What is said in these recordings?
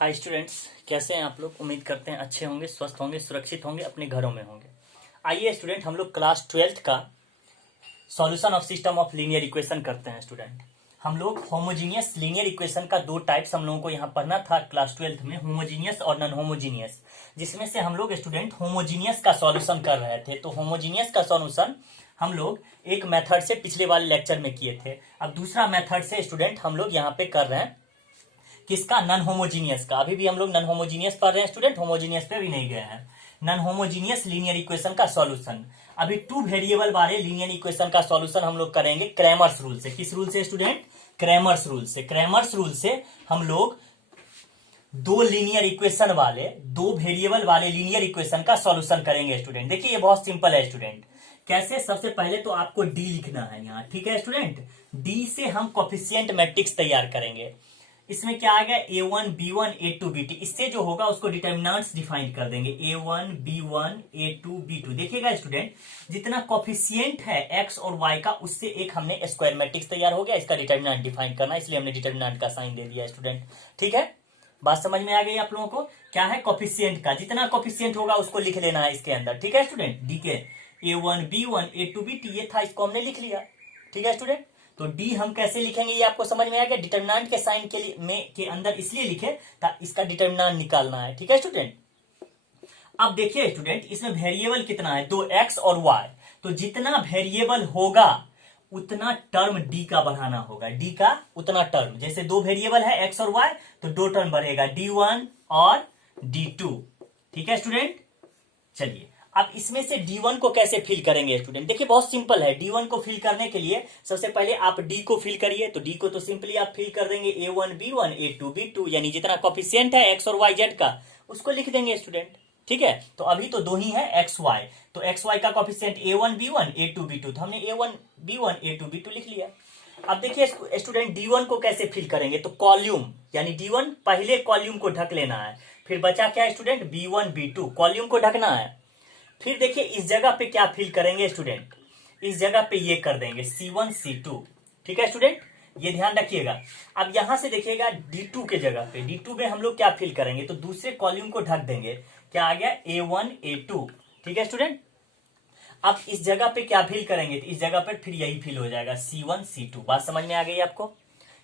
Hi students, कैसे हैं आप लोग। उम्मीद करते हैं अच्छे होंगे, स्वस्थ होंगे, सुरक्षित होंगे, अपने घरों में होंगे। आइए स्टूडेंट, हम लोग क्लास 12th का solution of system of linear equation करते हैं। स्टूडेंट, हम लोग होमोजीनियस लीनियर इक्वेशन का दो टाइप्स हम लोगों को यहाँ पढ़ना था क्लास 12th में, होमोजीनियस और नॉन होमोजीनियस, जिसमें से हम लोग स्टूडेंट होमोजीनियस का सॉल्यूशन कर रहे थे। तो होमोजीनियस का सॉल्यूशन हम लोग एक मेथड से पिछले वाले लेक्चर में किए थे। अब दूसरा मेथड से स्टूडेंट हम लोग यहाँ पे कर रहे हैं किसका, नॉन होमोजीनियस का। अभी भी हम लोग नॉन होमोजीनियस पढ़ रहे हैं स्टूडेंट, होमोजीनियस पे भी नहीं गए हैं। नॉन होमोजीनियस लीनियर इक्वेशन का सॉल्यूशन, अभी टू वेरिएबल वाले लीनियर इक्वेशन का सॉल्यूशन हम लोग करेंगे क्रैमर्स रूल से। किस रूल से स्टूडेंट? क्रैमर्स रूल से। क्रैमर्स रूल से हम लोग दो लीनियर इक्वेशन वाले, दो वेरिएबल वाले लीनियर इक्वेशन का सॉल्यूशन करेंगे स्टूडेंट। देखिए ये बहुत सिंपल है स्टूडेंट। कैसे? सबसे पहले तो आपको डी लिखना है यहाँ, ठीक है स्टूडेंट। डी से हम कोफिशिएंट मैट्रिक्स तैयार करेंगे। इसमें क्या आ गया, a1 b1 a2 b2। इससे जो होगा उसको डिटर्मिनेंट्स डिफाइन कर देंगे, a1 b1 a2 b2। देखिएगा स्टूडेंट, जितना कोफिशिएंट है x और y का, उससे एक हमने स्क्वायर मैट्रिक्स तैयार हो गया। इसका डिटर्मिनेंट डिफाइन करना, इसलिए हमने डिटर्मिनेंट का साइन दे दिया स्टूडेंट। ठीक है, बात समझ में आ गई आप लोगों को? क्या है, कोफिशिएंट का जितना कोफिशिएंट होगा उसको लिख लेना है इसके अंदर। ठीक है स्टूडेंट, डी के a1 b1 a2 b2 ये था, इसको हमने लिख लिया। ठीक है स्टूडेंट, तो डी हम कैसे लिखेंगे ये आपको समझ में आ गया। डिटर्मिनेंट के साइन के लिए में के अंदर इसलिए लिखे ताकि इसका डिटर्मिनेंट निकालना है। ठीक है स्टूडेंट, अब देखिए स्टूडेंट, इसमें वेरिएबल कितना है, दो एक्स और वाई। तो जितना वेरिएबल होगा उतना टर्म डी का बढ़ाना होगा, डी का उतना टर्म। जैसे दो वेरिएबल है एक्स और वाई, तो दो टर्म बढ़ेगा, d1 और d2। ठीक है स्टूडेंट, चलिए अब इसमें से d1 को कैसे फिल करेंगे स्टूडेंट। देखिए बहुत सिंपल है। d1 को फिल करने के लिए सबसे पहले आप d को फिल करिए। तो d को तो सिंपली आप फिल कर देंगे a1 b1 a2 b2, यानी जितना कोफिशिएंट है x और y z का उसको लिख देंगे स्टूडेंट। ठीक है, तो अभी तो दो ही है x y, तो x y का coefficient a1 b1 a2 b2, तो हमने a1 b1 a2 b2 लिख लिया। अब देखिए स्टूडेंट, d1 को कैसे फिल करेंगे, तो कॉल्यूम यानी d1 पहले कॉल्यूम को ढक लेना है। फिर बचा क्या स्टूडेंट, b1 b2, कॉल्यूम को ढकना है। फिर देखिए इस जगह पे क्या फिल करेंगे स्टूडेंट, इस जगह पे ये कर देंगे c1 c2। ठीक है स्टूडेंट, ये ध्यान रखिएगा। अब यहां से देखिएगा d2 के जगह पे, d2 में हम लोग क्या फिल करेंगे, तो दूसरे कॉल्यूम को ढक देंगे। क्या आ गया, a1 a2। ठीक है स्टूडेंट, अब इस जगह पे क्या फिल करेंगे, तो इस जगह पर फिर यही फिल हो जाएगा c1 c2। बात समझ में आ गई आपको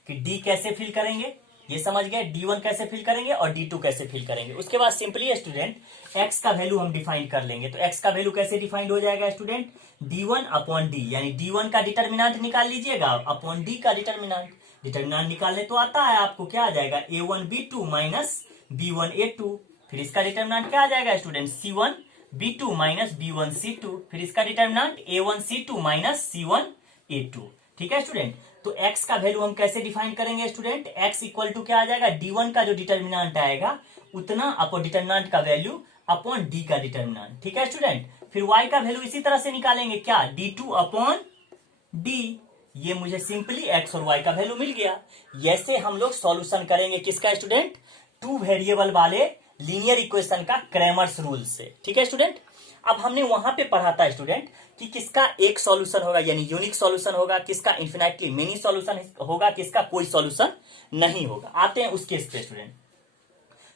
कि d कैसे फिल करेंगे, ये समझ गए। d1 कैसे फिल करेंगे और d2 कैसे फिल करेंगे। उसके बाद सिंपली स्टूडेंट x का वैल्यू हम डिफाइन कर लेंगे। तो x का वैल्यू कैसे डिफाइंड हो जाएगा स्टूडेंट, d1 अपॉन डी, यानी d1 का डिटर्मिनेंट निकाल लीजिएगा अपॉन d का डिटर्मिनेंट। डिटर्मिनेंट निकालने तो आता है आपको, क्या आ जाएगा, a1 b2 minus b1 a2। फिर इसका डिटर्मिनेंट क्या आ जाएगा student, c1 b2 minus b1 c2। फिर इसका determinant a1 c2 minus c1 a2। ठीक है स्टूडेंट, तो x का वैल्यू हम कैसे डिफाइन करेंगे स्टूडेंट, x इक्वल टू क्या आ जाएगा, d1 का जो डिटर्मिनेंट आएगा उतना अपॉन डिटर्मिनेंट का वैल्यू अपॉन d का डिटर्मिनेंट। ठीक है स्टूडेंट, फिर y का वैल्यू इसी तरह से निकालेंगे, क्या, d2 अपॉन d। ये मुझे सिंपली x और y का वैल्यू मिल गया। ऐसे हम लोग सॉल्यूशन करेंगे किसका स्टूडेंट, टू वेरिएबल वाले लीनियर इक्वेशन का क्रैमर्स रूल से। ठीक है स्टूडेंट, अब हमने वहां पे पढ़ा था स्टूडेंट कि किसका एक सॉल्यूशन होगा यानी यूनिक सॉल्यूशन होगा, किसका इन्फिनाइटली मेनी सॉल्यूशन होगा, किसका कोई सॉल्यूशन नहीं होगा। आते हैं उस केस पे स्टूडेंट।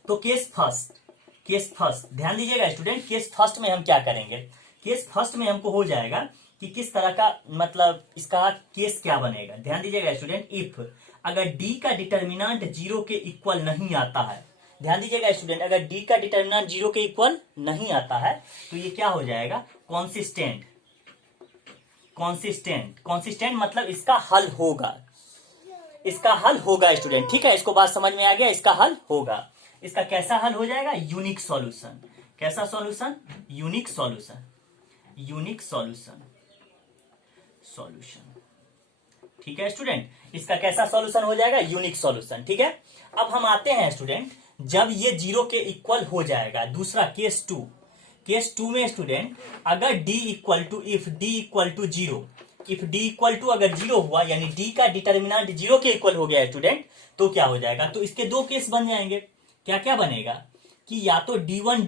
तो केस फर्स्ट ध्यान दीजिएगा स्टूडेंट। केस फर्स्ट में हम क्या करेंगे, केस फर्स्ट में हमको हो जाएगा कि किस तरह का, मतलब इसका केस क्या बनेगा। ध्यान दीजिएगा स्टूडेंट, इफ अगर डी का डिटर्मिनेंट 0 के इक्वल नहीं आता है, ध्यान दीजिएगा स्टूडेंट, अगर डी का डिटर्मिनेंट 0 के इक्वल नहीं आता है तो ये क्या हो जाएगा, कॉन्सिस्टेंट। कॉन्सिस्टेंट मतलब इसका हल होगा, इसका हल होगा स्टूडेंट। ठीक है, इसको बात समझ में आ गया, इसका हल होगा। इसका कैसा हल हो जाएगा, यूनिक सॉल्यूशन। कैसा solution, unique solution, unique solution. ठीक है स्टूडेंट, इसका कैसा सॉल्यूशन हो जाएगा, यूनिक सॉल्यूशन। ठीक है, अब हम आते हैं स्टूडेंट, जब ये 0 के इक्वल हो जाएगा, दूसरा केस 2। केस 2 में स्टूडेंट अगर d equal to, if d equal to 0, if d equal to अगर 0 हुआ यानी d का डिटर्मिनेंट 0 के इक्वल हो गया स्टूडेंट, तो क्या हो जाएगा, तो इसके दो केस बन जाएंगे। क्या क्या बनेगा कि या तो d1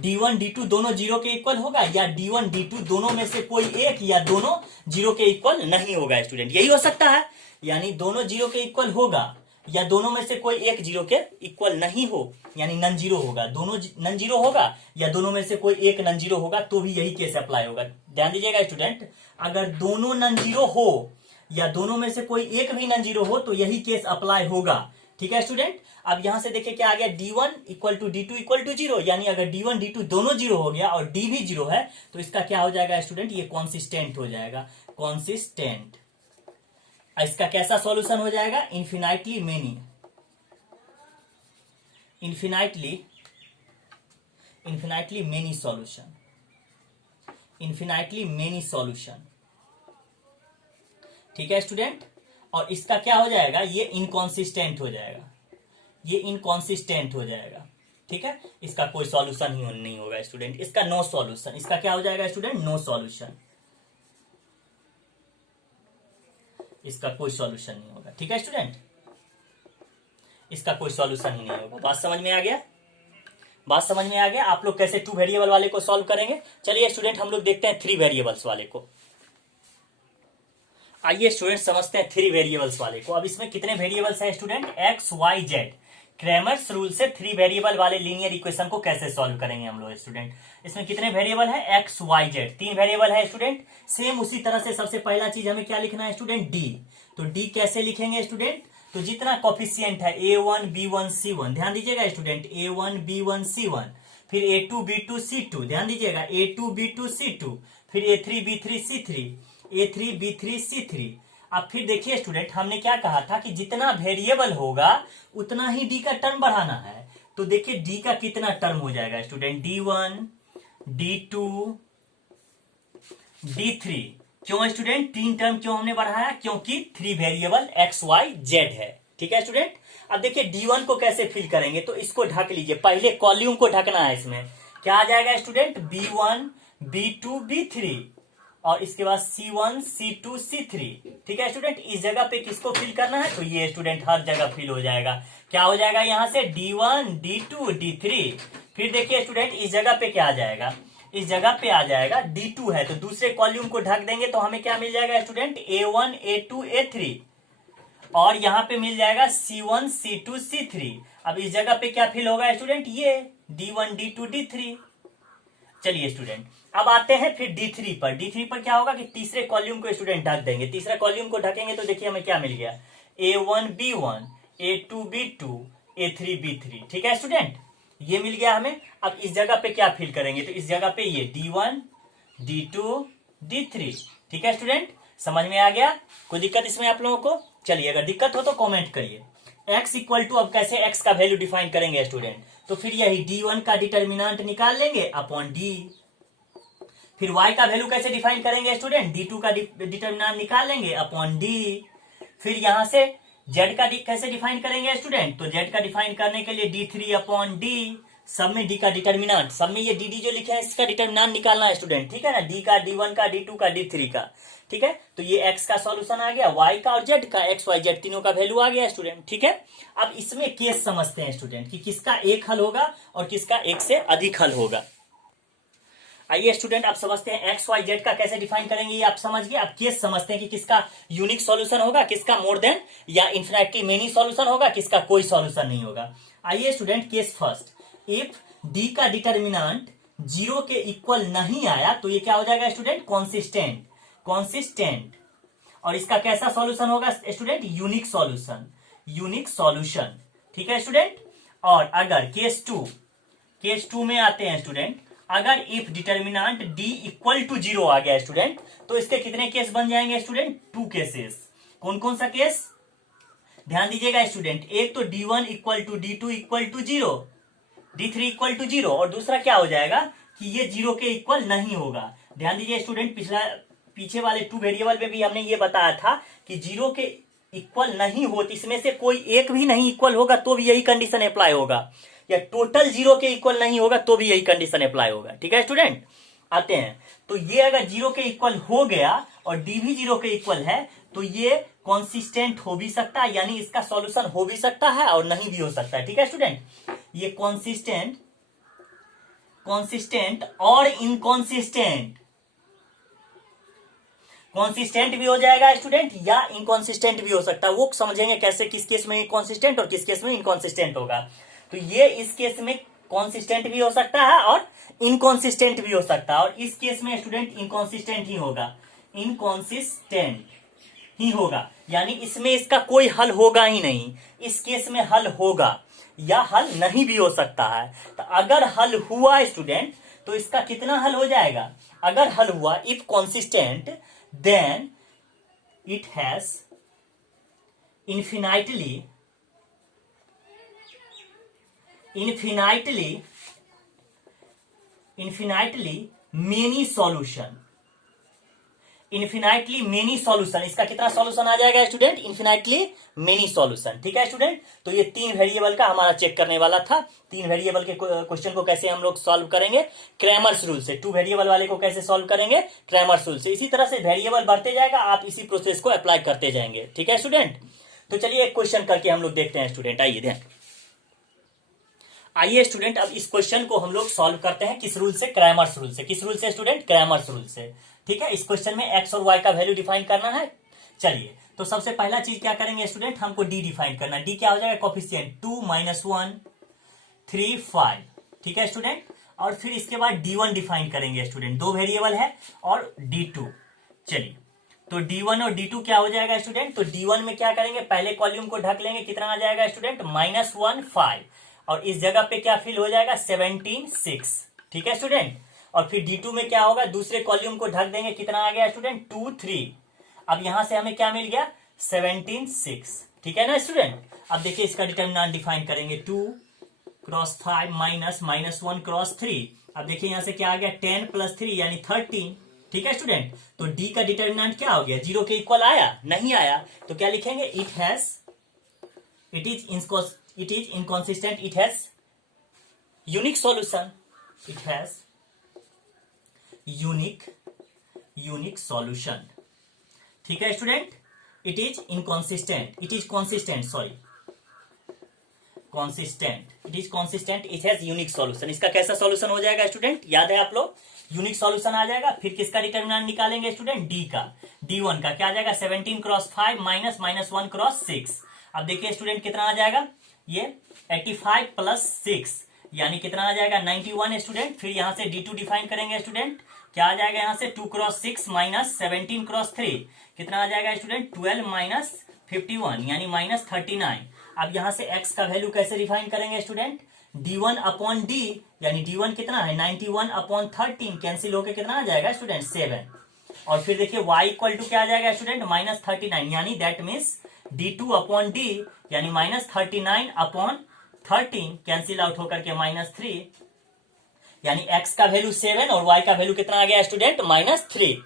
d2 दोनों 0 के इक्वल होगा, या d1 d2 दोनों में से कोई एक या दोनों 0 के इक्वल नहीं होगा स्टूडेंट। यही हो सकता है, यानी दोनों 0 के इक्वल होगा या दोनों में से कोई एक जीरो के इक्वल नहीं हो, यानी नन जीरो होगा, दोनों नन जीरो होगा या दोनों में से कोई एक नन जीरो होगा तो भी यही केस अप्लाई होगा। ध्यान दीजिएगा स्टूडेंट, अगर दोनों नन जीरो हो या दोनों में से कोई एक भी नन जीरो हो तो यही केस अप्लाई होगा। ठीक है स्टूडेंट, अब यहां से देखिए क्या आ गया, D1 equal to D2 equal to zero, यानी अगर D1 D2 दोनों जीरो हो गया और D भी जीरो है तो इसका क्या हो जाएगा स्टूडेंट, ये कॉन्सिस्टेंट हो जाएगा, कॉन्सिस्टेंट। इसका कैसा सॉल्यूशन हो जाएगा, infinitely many, infinitely many solution, infinitely many solution. ठीक है स्टूडेंट, और इसका क्या हो जाएगा, ये इनकॉन्सिस्टेंट हो जाएगा, ये इनकॉन्सिस्टेंट हो जाएगा। ठीक है, इसका कोई सॉल्यूशन ही नहीं होगा स्टूडेंट, इसका नो सॉल्यूशन, इसका क्या हो जाएगा स्टूडेंट, नो सॉल्यूशन, इसका कोई सॉल्यूशन नहीं होगा। ठीक है स्टूडेंट, इसका कोई सॉल्यूशन ही नहीं होगा। बात समझ में आ गया, बात समझ में आ गया। आप लोग कैसे 2 वेरिएबल वाले को सॉल्व करेंगे, चलिए स्टूडेंट हम लोग देखते हैं 3 वेरिएबल्स वाले को। आइए स्टूडेंट समझते हैं 3 वेरिएबल्स वाले को। अब इसमें कितने वेरिएबल्स हैं student, X Y Z. Cramer's rule से 3 वेरिएबल वाले लीनियर इक्वेशन को कैसे सॉल्व करेंगे हम लोग स्टूडेंट। इसमें कितने वेरिएबल है, एक्स वाई जेड, 3 वेरिएबल है स्टूडेंट। सेम उसी तरह से सबसे पहला चीज हमें क्या लिखना है स्टूडेंट, डी। तो डी कैसे लिखेंगे स्टूडेंट, तो जितना कॉफिशिएंट है A1 B1 C1, ध्यान दीजिएगा स्टूडेंट, A1 B1 C1, फिर A2 B2 C2, ध्यान दीजिएगा A2 B2 C2, फिर A3 B3 C3, A3 B3 C3। अब फिर देखिए स्टूडेंट, हमने क्या कहा था कि जितना वेरिएबल होगा उतना ही डी का टर्म बढ़ाना है। तो देखिए डी का कितना टर्म हो जाएगा स्टूडेंट, D1 D2 D3। क्यों स्टूडेंट, 3 टर्म क्यों हमने बढ़ाया, क्योंकि 3 वेरिएबल एक्स वाई जेड है। ठीक है स्टूडेंट, अब देखिए D1 को कैसे फिल करेंगे, तो इसको ढक लीजिए, पहले कॉल्यूम को ढकना है। इसमें क्या आ जाएगा स्टूडेंट, B1 B2 B3 और इसके बाद C1 C2 C3। ठीक है स्टूडेंट, इस जगह पे किसको फिल करना है, तो ये स्टूडेंट हर जगह फिल हो जाएगा। क्या हो जाएगा यहां से, D1 D2 D3। फिर देखिए स्टूडेंट, इस जगह पे क्या आ जाएगा, इस जगह पे आ जाएगा D2 है तो दूसरे कॉल्यूम को ढक देंगे तो हमें क्या मिल जाएगा स्टूडेंट, A1 A2 A3 और यहां पे मिल जाएगा C1 C2 C3। अब इस जगह पे क्या फिल होगा स्टूडेंट, ये D1 D2 D3। चलिए स्टूडेंट, अब आते हैं फिर D3 पर। D3 पर क्या होगा कि तीसरे कॉल्यूम को स्टूडेंट ढक देंगे, तीसरे कॉल्यूम को ढकेंगे तो देखिए हमें क्या मिल गया, A1 B1 A2 B2 A3 B3। ठीक है स्टूडेंट, ये मिल गया हमें। अब इस जगह पे क्या फिल करेंगे, तो इस जगह पे ये D1 D2 D3। ठीक है स्टूडेंट, समझ में आ गया, कोई दिक्कत इसमें आप लोगों को। चलिए अगर दिक्कत हो तो कमेंट करिए। x इक्वल टू, अब कैसे x का वैल्यू डिफाइन करेंगे स्टूडेंट, तो फिर यही D1 का डिटर्मिनेंट निकाल लेंगे अपॉन D। फिर y का वैल्यू कैसे डिफाइन करेंगे स्टूडेंट, D2 का डिटर्मिनेंट निकाल लेंगे अपॉन D। फिर यहां से z का कैसे डिफाइन करेंगे स्टूडेंट, तो z का डिफाइन करने के लिए D3 अपॉन D, सब में d का डिटर्मिनेंट, सब में ये dd जो लिखे हैं इसका डिटर्मिनेंट निकालना है स्टूडेंट। ठीक है ना, d का D1 का D2 का D3 का। ठीक है, तो ये x का सॉल्यूशन आ गया, y का और z का, x y z तीनों का वैल्यू आ गया स्टूडेंट। ठीक है, अब इसमें केस समझते हैं स्टूडेंट कि किसका एक हल होगा और किसका एक से अधिक हल होगा। आइए स्टूडेंट आप समझते हैं एक्स वाई जेड का कैसे डिफाइन करेंगे, ये आप समझ गए। अब केस समझते हैं कि किसका यूनिक सॉल्यूशन होगा, किसका मोर देन या इन्फिनिटी मेनी सॉल्यूशन होगा, किसका कोई सॉल्यूशन नहीं होगा। आइए student, case first, if D का डिटर्मिनेंट 0 के इक्वल नहीं आया तो ये क्या हो जाएगा स्टूडेंट, कॉन्सिस्टेंट, कॉन्सिस्टेंट। और इसका कैसा सॉल्यूशन होगा student, unique solution, unique solution. ठीक है स्टूडेंट, और अगर केस टू में आते हैं स्टूडेंट, अगर if determinant D equal to 0 आ गया स्टूडेंट तो इसके कितने केस बन जाएंगे स्टूडेंट, 2 केसेस। कौन कौन सा केस, ध्यान दीजिएगा स्टूडेंट, एक तो D1 equal to D2 equal to 0, D3 equal to 0 और दूसरा क्या हो जाएगा कि ये 0 के इक्वल नहीं होगा। ध्यान दीजिए स्टूडेंट, पीछे वाले 2 वेरिएबल में भी हमने ये बताया था कि 0 के इक्वल नहीं हो, इसमें से कोई एक भी नहीं इक्वल होगा तो भी यही कंडीशन अप्लाई होगा, या टोटल 0 के इक्वल नहीं होगा तो भी यही कंडीशन अप्लाई होगा। ठीक है स्टूडेंट, आते हैं, तो ये अगर 0 के इक्वल हो गया और डी भी 0 के इक्वल है तो ये कॉन्सिस्टेंट हो भी सकता है, यानी इसका सॉल्यूशन हो भी सकता है और नहीं भी हो सकता है। ठीक है स्टूडेंट, ये कॉन्सिस्टेंट, कॉन्सिस्टेंट और इनकॉन्सिस्टेंट, कॉन्सिस्टेंट भी हो जाएगा स्टूडेंट या इनकॉन्सिस्टेंट भी हो सकता है। वो समझेंगे कैसे, किस केस में कॉन्सिस्टेंट और किस केस में इनकॉन्सिस्टेंट होगा। तो ये इस केस में कॉन्सिस्टेंट भी हो सकता है और इनकॉन्सिस्टेंट भी हो सकता है, और इस केस में स्टूडेंट इनकॉन्सिस्टेंट ही होगा, इनकॉन्सिस्टेंट ही होगा, यानी इसमें इसका कोई हल होगा ही नहीं। इस केस में हल होगा या हल नहीं भी हो सकता है। तो अगर हल हुआ स्टूडेंट तो इसका कितना हल हो जाएगा, अगर हल हुआ if consistent then it has infinitely many solution, infinitely many solution. इसका कितना सॉल्यूशन आ जाएगा स्टूडेंट, इन्फिनाइटली मेनी सॉल्यूशन। ठीक है स्टूडेंट, तो ये 3 वेरिएबल का हमारा चेक करने वाला था। 3 वेरिएबल के क्वेश्चन को कैसे हम लोग सॉल्व करेंगे, क्रैमर्स रूल से। 2 वेरिएबल वाले को कैसे सॉल्व करेंगे, क्रैमर्स रूल से। इसी तरह से वेरिएबल बढ़ते जाएगा, आप इसी प्रोसेस को अप्लाई करते जाएंगे। ठीक है स्टूडेंट, तो चलिए एक क्वेश्चन करके हम लोग देखते हैं स्टूडेंट। आइए स्टूडेंट, अब इस क्वेश्चन को हम लोग सॉल्व करते हैं किस रूल से, क्रैमर्स रूल से। किस रूल से स्टूडेंट, क्रैमर्स रूल से। ठीक है, इस क्वेश्चन में एक्स और वाई का वैल्यू डिफाइन करना है। चलिए, तो सबसे पहला चीज क्या करेंगे स्टूडेंट, हमको डी डिफाइन करना। डी क्या हो जाएगा, कोफिशिएंट 2 - 1 3 5। ठीक है स्टूडेंट, और फिर इसके बाद D1 डिफाइन करेंगे स्टूडेंट। 2 वेरिएबल है और D2। चलिए, तो D1 और D2 क्या हो जाएगा स्टूडेंट, तो D1 में क्या करेंगे, पहले कॉलम को ढक लेंगे, कितना आ जाएगा स्टूडेंट, -1 5, और इस जगह पे क्या फिल हो जाएगा, 17 6। ठीक है स्टूडेंट, और फिर D2 में क्या होगा, दूसरे कॉलम को ढक देंगे, कितना आ गया स्टूडेंट, 2 3। अब यहां से हमें क्या मिल गया, 17 6। ठीक है ना स्टूडेंट, अब देखिए इसका डिटरमिनेंट डिफाइन करेंगे, 2 क्रॉस 5 -1 क्रॉस 3। अब देखिए यहां से क्या आ गया, 10 + 3 यानी 13। ठीक है स्टूडेंट, तो डी का डिटरमिनेंट क्या हो गया, 0 के इक्वल आया, नहीं आया, तो क्या लिखेंगे, it is inconsistent, it has unique solution, it has unique solution. ठीक है student, it is inconsistent, it is consistent, sorry consistent, it is consistent, it has unique solution. इसका कैसा सॉल्यूशन हो जाएगा स्टूडेंट, याद है आप लोग, यूनिक सॉल्यूशन आ जाएगा। फिर किसका डिटरमिनेंट निकालेंगे स्टूडेंट, डी का, D1 का क्या आ जाएगा, 17 क्रॉस 5 -1 क्रॉस 6। अब देखिए स्टूडेंट कितना आ जाएगा, ये 85 + 6 यानी कितना आ जाएगा, 91 स्टूडेंट। फिर यहां से D2 डिफाइन करेंगे स्टूडेंट, क्या आ जाएगा यहां से, 2 क्रॉस 6 -17 क्रॉस 3, कितना आ जाएगा स्टूडेंट, 12 - 51 यानी -39। अब यहां से x का वैल्यू कैसे डिफाइन करेंगे स्टूडेंट, D1 अपॉन D, यानी D1 कितना है, 91 अपॉन 13, कैंसिल होकर कितना आ जाएगा स्टूडेंट, 7। और फिर देखिए y इक्वल टू क्या आ जाएगा स्टूडेंट, -39, यानी that means D2 upon D यानी -39 अपॉन 13, कैंसिल आउट होकर के -3, यानी x का वैल्यू 7 और y का वैल्यू कितना आ गया स्टूडेंट, -3।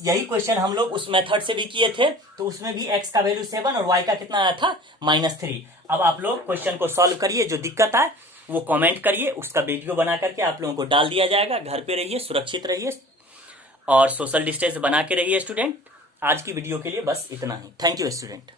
यही क्वेश्चन हम लोग उस मेथड से भी किए थे, तो उसमें भी x का वैल्यू 7 और y का कितना आया था, -3। अब आप लोग क्वेश्चन को सॉल्व करिए, जो दिक्कत आए वो कमेंट करिए, उसका वीडियो बना करके आप लोगों को डाल दिया जाएगा। घर पे रहिए, सुरक्षित रहिए और सोशल डिस्टेंस बना के रहिए स्टूडेंट। आज की वीडियो के लिए बस इतना ही। Thank you student.